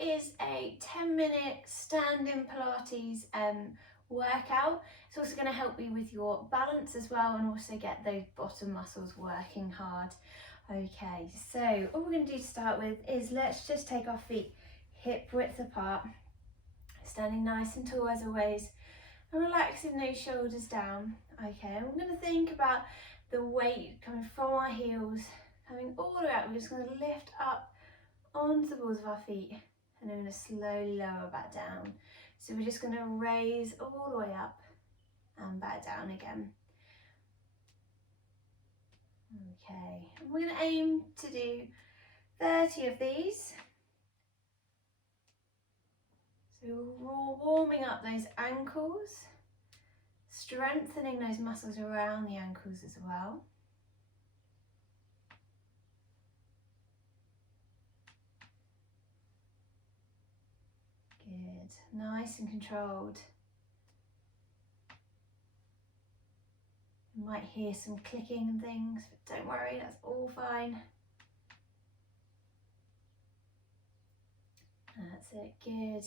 is a 10-minute standing Pilates workout. It's also going to help you with your balance as well, and also get those bottom muscles working hard. Okay, so all we're going to do to start with is let's just take our feet hip width apart, standing nice and tall as always, and relaxing those shoulders down. Okay, and we're going to think about the weight coming from our heels, coming all the way up. We're just going to lift up onto the balls of our feet, and then we're going to slowly lower back down. So we're just going to raise all the way up and back down again. Okay, and we're going to aim to do 30 of these. So we're warming up those ankles, strengthening those muscles around the ankles as well. Good, nice and controlled. You might hear some clicking and things, but don't worry, that's all fine. That's it, good.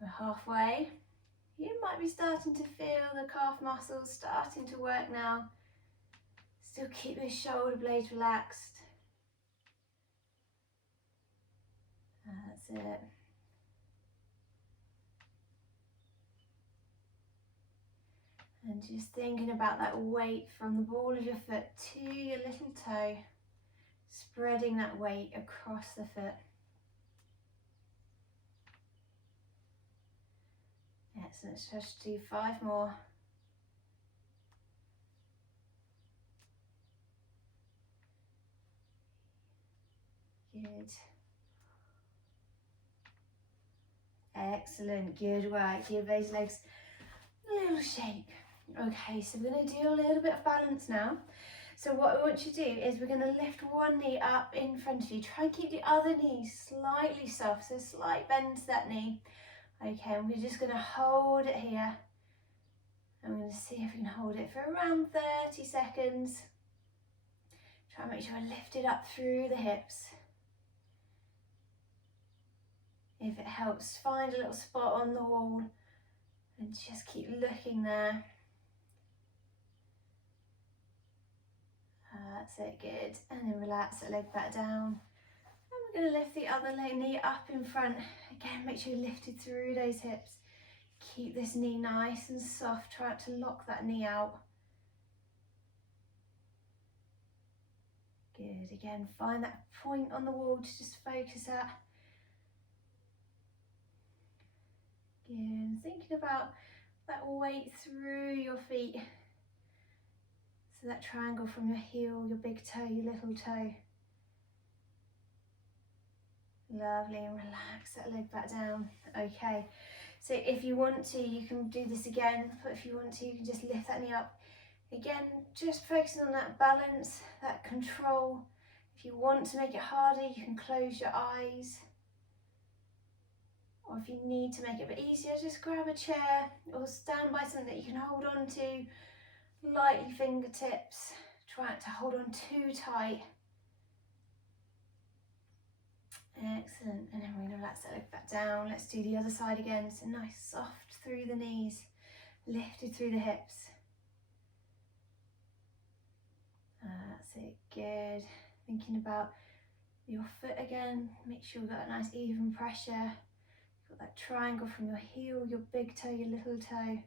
We're halfway. You might be starting to feel the calf muscles starting to work now. Still keep those shoulder blades relaxed. That's it. And just thinking about that weight from the ball of your foot to your little toe, spreading that weight across the foot. Excellent, let's do 5 more. Good. Excellent, good work. Give those legs a little shake. Okay, so we're going to do a little bit of balance now. So what we want you to do is we're going to lift one knee up in front of you. Try and keep the other knee slightly soft, so slight bend to that knee. Okay, and we're just going to hold it here. I'm going to see if we can hold it for around 30 seconds. Try and make sure I lift it up through the hips. If it helps, find a little spot on the wall and just keep looking there. That's it, good. And then relax that leg back down. And we're going to lift the other knee up in front. Again, make sure you lift it through those hips. Keep this knee nice and soft. Try not to lock that knee out. Good, again, find that point on the wall to just focus at. Good, thinking about that weight through your feet. So that triangle from your heel, your big toe, your little toe. Lovely, and relax that leg back down. Okay, so if you want to, you can do this again, but if you want to, you can just lift that knee up. Again, just focusing on that balance, that control. If you want to make it harder, you can close your eyes. Or if you need to make it a bit easier, just grab a chair or stand by something that you can hold on to. Lightly fingertips, try not to hold on too tight. Excellent, and then we're going to relax that leg back down. Let's do the other side again. So nice, soft through the knees, lifted through the hips. That's it, good. Thinking about your foot again, make sure you've got that nice even pressure. Got that triangle from your heel, your big toe, your little toe.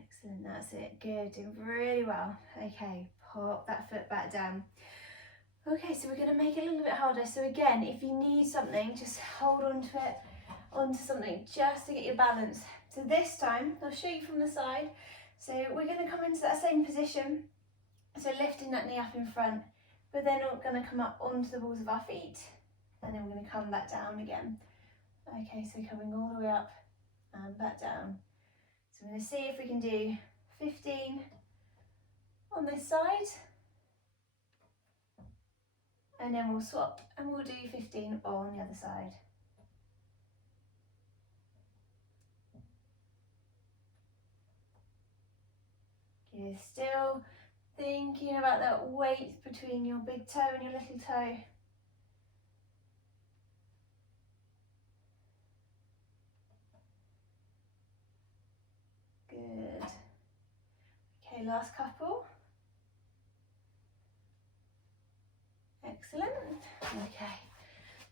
Excellent, that's it, good, doing really well. Okay, pop that foot back down. Okay, so we're going to make it a little bit harder. So again, if you need something, just hold onto it, onto something, just to get your balance. So this time, I'll show you from the side. So we're going to come into that same position, so lifting that knee up in front, but then we're going to come up onto the balls of our feet, and then we're going to come back down again. Okay, so coming all the way up and back down. So we're going to see if we can do 15 on this side, and then we'll swap and we'll do 15 on the other side. Good, still Thinking about that weight between your big toe and your little toe. Good. Okay, last couple. Excellent. Okay,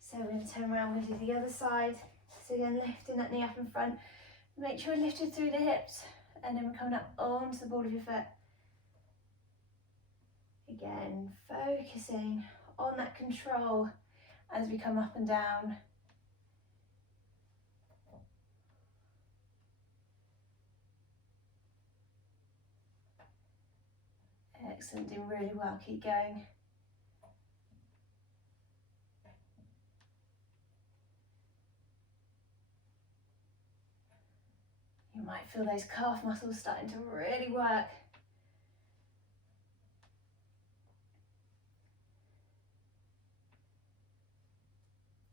so we're going to turn around and do the other side. So again, lifting that knee up in front. Make sure you're lifted through the hips, and then we're coming up onto the ball of your foot. Again, focusing on that control as we come up and down. Excellent, doing really well, keep going. You might feel those calf muscles starting to really work.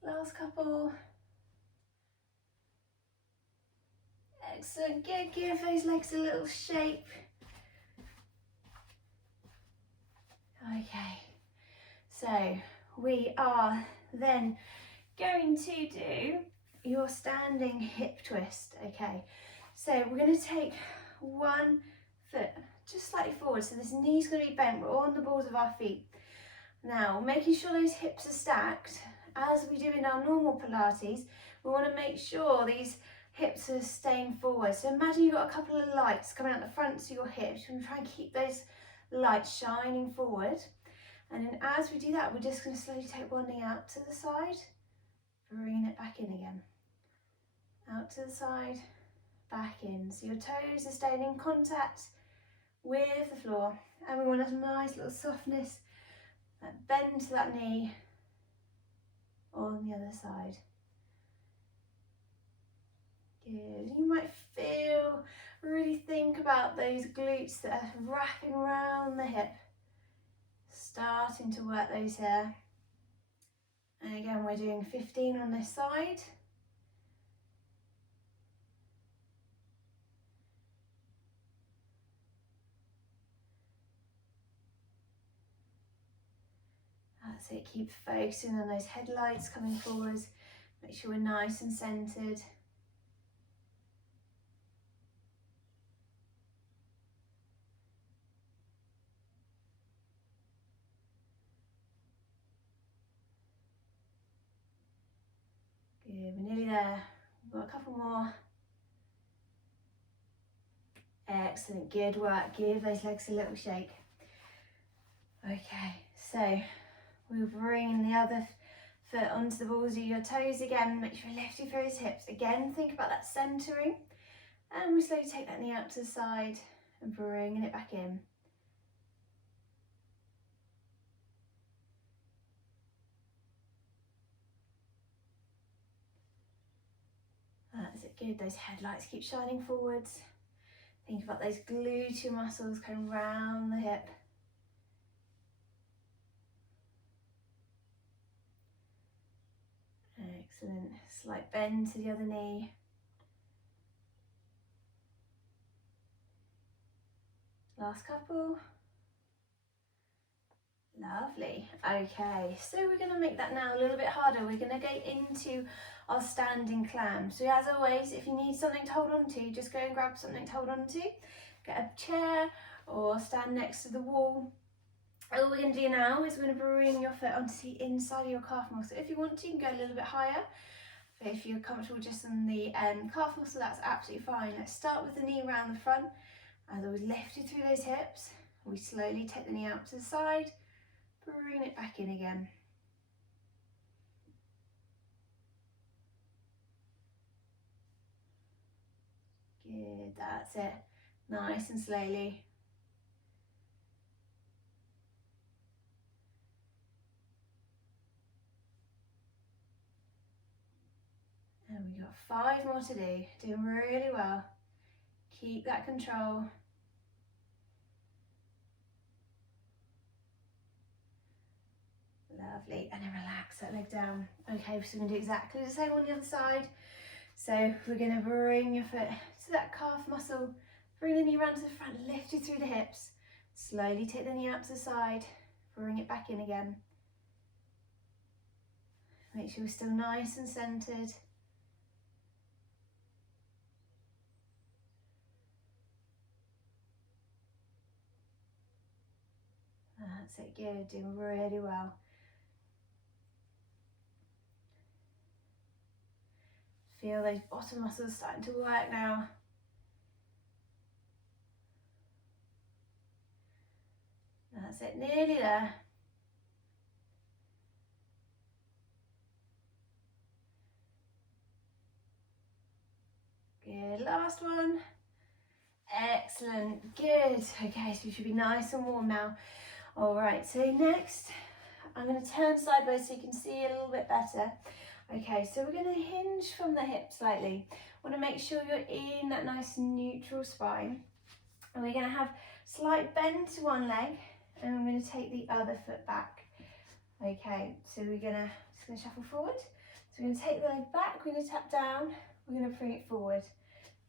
Last couple. Excellent, good, give those legs a little shape. Okay, so we are then going to do your standing hip twist, okay? So we're going to take one foot just slightly forward, so this knee's going to be bent, we're on the balls of our feet. Now, making sure those hips are stacked, as we do in our normal Pilates, we want to make sure these hips are staying forward. So imagine you've got a couple of lights coming out the front of your hips. You're going to try and keep those lights shining forward. And then as we do that, we're just going to slowly take one knee out to the side, bringing it back in again. Out to the side, back in. So your toes are staying in contact with the floor. And we want a nice little softness, that bend to that knee on the other side. Good. You might really think about those glutes that are wrapping around the hip. Starting to work those here. And again, we're doing 15 on this side. That's it, keep focusing on those headlights coming forwards. Make sure we're nice and centered. Good, we're nearly there. We've got a couple more. Excellent, good work. Give those legs a little shake. Okay, so we'll bring the other foot onto the balls of your toes again. Make sure you're lifting through his hips. Again, think about that centering. And we slowly take that knee out to the side and bringing it back in. That's it, good. Those headlights keep shining forwards. Think about those gluteal muscles coming round the hip. Excellent. Slight bend to the other knee. Last couple. Lovely. Okay, so we're going to make that now a little bit harder. We're going to go into our standing clam. So as always, if you need something to hold on to, just go and grab something to hold on to. Get a chair or stand next to the wall. All we're going to do now is we're going to bring your foot onto the inside of your calf muscle. If you want to, you can go a little bit higher. But if you're comfortable just on the calf muscle, that's absolutely fine. Let's start with the knee around the front. As always, lift it through those hips. We slowly take the knee out to the side. Bring it back in again. Good, that's it. Nice and slowly. And we've got 5 more to do. Doing really well. Keep that control. Lovely, and then relax that leg down. Okay, so we're going to do exactly the same on the other side. So we're going to bring your foot to that calf muscle, bring the knee round to the front, lift it through the hips, Slowly take the knee out to the side, bring it back in again. Make sure we're still nice and centered. That's it, good, doing really well. Feel those bottom muscles starting to work now. That's it, nearly there. Good, last one. Excellent, good. Okay, so you should be nice and warm now. All right, so next, I'm going to turn sideways so you can see a little bit better. Okay, so we're going to hinge from the hip slightly. Want to make sure you're in that nice neutral spine. And we're going to have slight bend to one leg, and we're going to take the other foot back. Okay, so we're just going to shuffle forward. So we're going to take the leg back, we're going to tap down, we're going to bring it forward.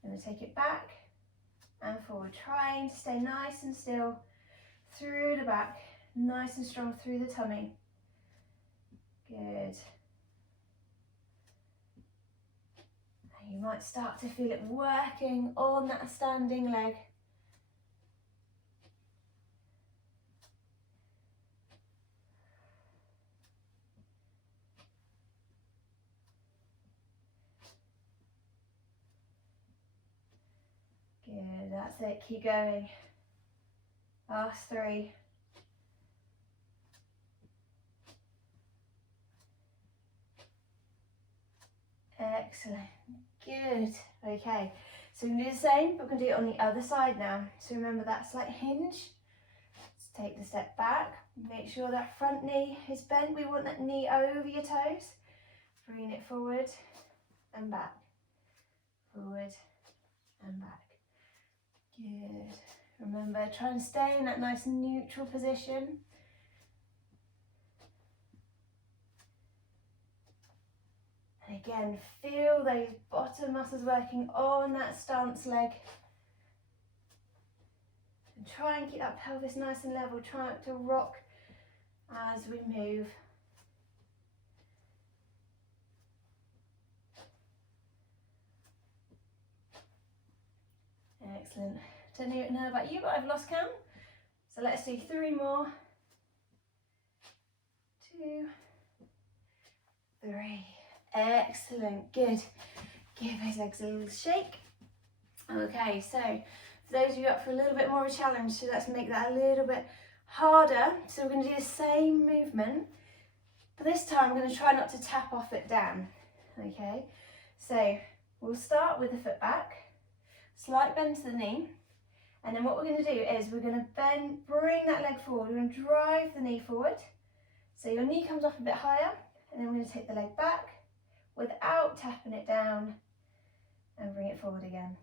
We're going to take it back and forward, trying to stay nice and still through the back, nice and strong through the tummy. Good. And you might start to feel it working on that standing leg. Good, that's it, keep going. Last 3. Excellent, good. Okay, so we're going to do the same, but we're going to do it on the other side now. So remember that slight hinge. Let's take the step back, make sure that front knee is bent. We want that knee over your toes. Bring it forward and back, forward and back. Good. Remember, try and stay in that nice neutral position. And again, feel those bottom muscles working on that stance leg. And try and keep that pelvis nice and level. Try not to rock as we move. Excellent. Don't know about you, but I've lost count. So let's do 3 more. 2, 3. Excellent, good. Give those legs a little shake. Okay, so for those of you up for a little bit more of a challenge, so let's make that a little bit harder. So we're going to do the same movement, but this time I'm going to try not to tap off it down. Okay, so we'll start with the foot back, slight bend to the knee, and then what we're going to do is we're going to bend, bring that leg forward. We're going to drive the knee forward, so your knee comes off a bit higher, and then we're going to take the leg back without tapping it down and bring it forward again.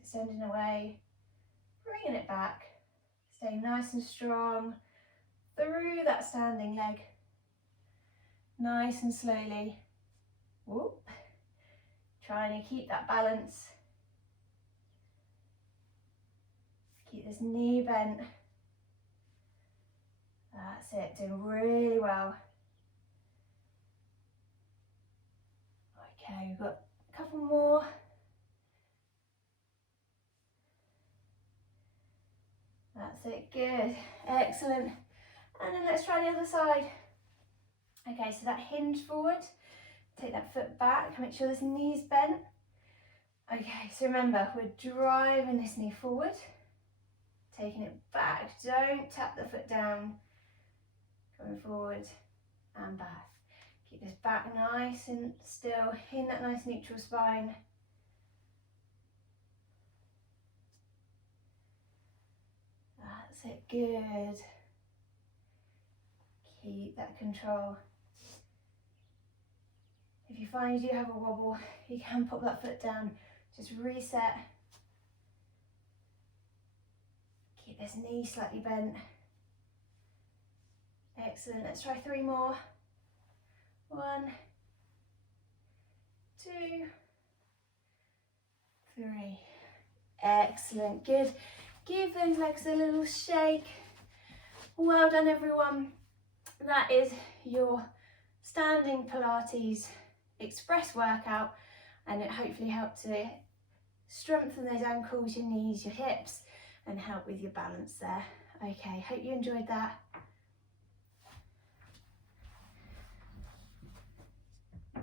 Extending away, bringing it back, stay nice and strong through that standing leg. Nice and slowly. Whoop. Trying to keep that balance. Keep this knee bent. That's it, doing really well. Okay, we've got a couple more. That's it, good, excellent. And then let's try the other side. Okay, so that hinge forward, take that foot back, make sure this knee's bent. Okay, so remember, we're driving this knee forward, taking it back, don't tap the foot down, going forward and back. Keep this back nice and still, in that nice neutral spine. That's it, good. Keep that control. If you find you have a wobble, you can pop that foot down, just reset. Keep this knee slightly bent. Excellent, let's try 3 more. 1, 2, 3. Excellent, good. Give those legs a little shake. Well done, everyone. That is your standing Pilates express workout, and it hopefully helped to strengthen those ankles, your knees, your hips, and help with your balance there. Okay, hope you enjoyed that.